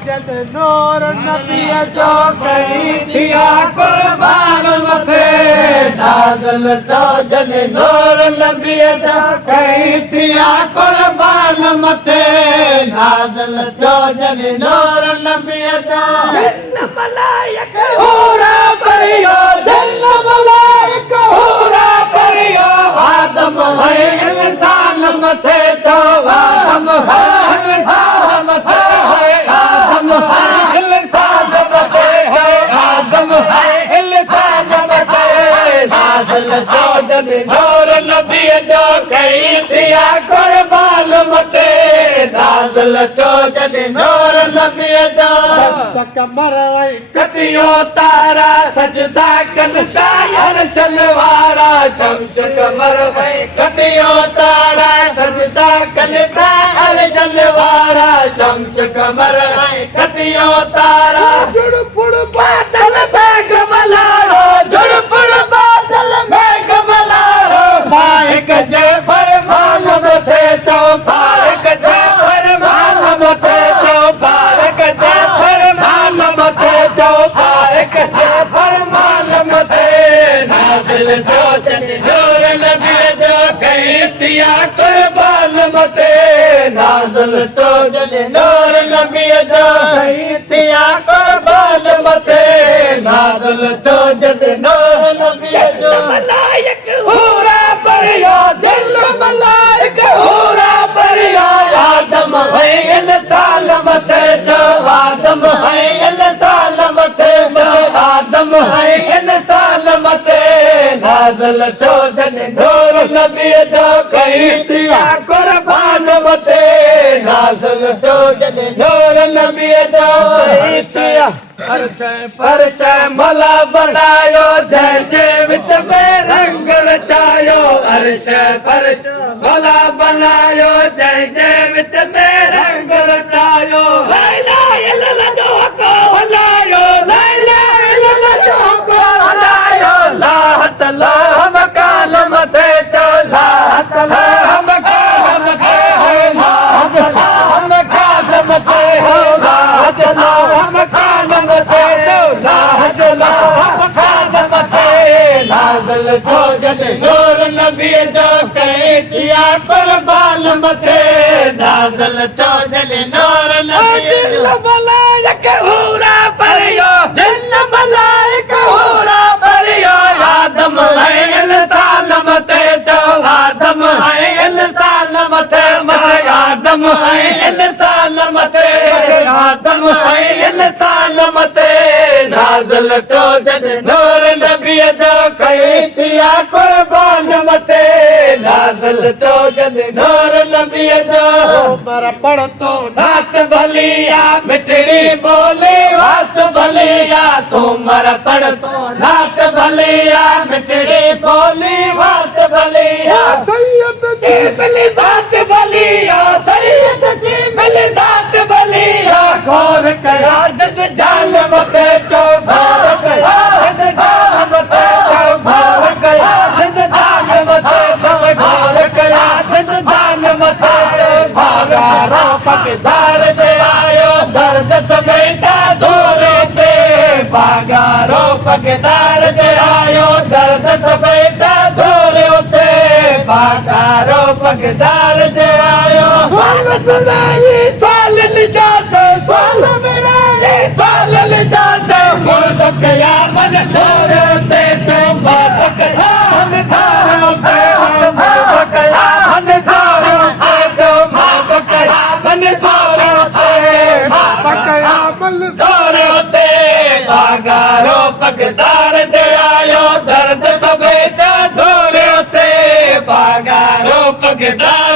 जद नूर नबीअ जो कई थिया कुर्बान मथे नाज़िल जो जद नूर नबीअ जो कई थिया कुर्बान मथे नाज़िल जो जद नूर नबीअ जो जन्न मलाइक हूरा परियो जन्न मलाइक हूरा परियो आदम है इंसान मथे तो आदम है इंसान मथे आदम है इंसान मथे आदम है इंसान मथे नाज़िल जो जद नूर नबीअ जो कई थिया कुर्बान मथे नाज़िल जो जद नूर नबीअ जो कमर वई कटियो तारा सजदा कनता अर्शल वारा शम्स कमर वई कटियो तारा सजदा कनता अर्शल वारा शम्स कमर वई कटियो तारा जुड़पुड़ बादल में कमलारो जुड़पुड़ बादल में कमलारो फाइक जे फरमान मथे तो फाइक जे फरमान मथे तो फाइक जे फरमान मथे तो फाइक जे फरमान मथे नाज़िल जो जद नूर नबीअ जो कई थिया कुर्बान मथे नाज़िल जो जद नूर नबीअ जो कई थिया कुर्बान मथे नाज़िल जो जद नूर नबीअ जो मलाइक हूरा परियो दिल मलाइक हूरा परियो आदम है इंसान मथे जो आदम है इंसान मथे आदम है इंसान मथे नाज़िल जो जद नूर नबीअ जो कई थिया कुर्बान मथे नाज़िल जो जद नूर नबीअ जो कई थिया फर्श मला बनायो जंहिंजे विच में रंग रचायो अर्श फर्श मला बनायो जंहिंजे विच में रंग रचायो ला इलाहा इल्लल्लाह जो हक़ हलायो ला इलाहा इल्लल्लाह जो हक़ हलायो ला तला मकान मथे जो ला तला मकान मथे ला तला मकान मथे ला तला मकान मथे ला तला मकान मथे नाज़िल जो जद नूर नबीअ जो कई थिया कुर्बान मथे नाज़िल जो जद नूर नबीअ जो मलाइक हूरा परियो जिन मलाइक हूरा परियो आदम है इंसान मथे जो आदम है इंसान मथे आदम है इंसान मथे आदम है इंसान मथे नाज़िल जो जद नूर नबीअ जो कई थिया कुर्बान मथे नाज़िल जो जद नूर नबीअ जो उमर पढ़तो नात भलिया मिठड़ी बोली बात भलिया उमर पढ़तो नात भलिया मिठड़ी बोली बात भलिया सैयद जी मिली बात भलिया सैयद जी मिली बात भलिया गौर कया जज जान मथे चो भार कया जज जान मथे चो भार कया जज जान मथे चो भार कया जज जान मथे चो भागारो पगदार दे आयो दर्द समेटा धोरे ते भागारो पगदार दे आयो दर्द समेटा धोरे ते भागारो पगदार दे आयो साल मिलाए साल निजात साल मिलाए साल निजात मुर्द कया मन धोरे ते तुम बात कया मन धोरे ते मुर्द कया मन धोरे ते तुम बात कया मन धोरे ते बात कया मन धोरे ते भागारो पगदार दे आयो दर्द समेटा धोरे ते भागारो पगदार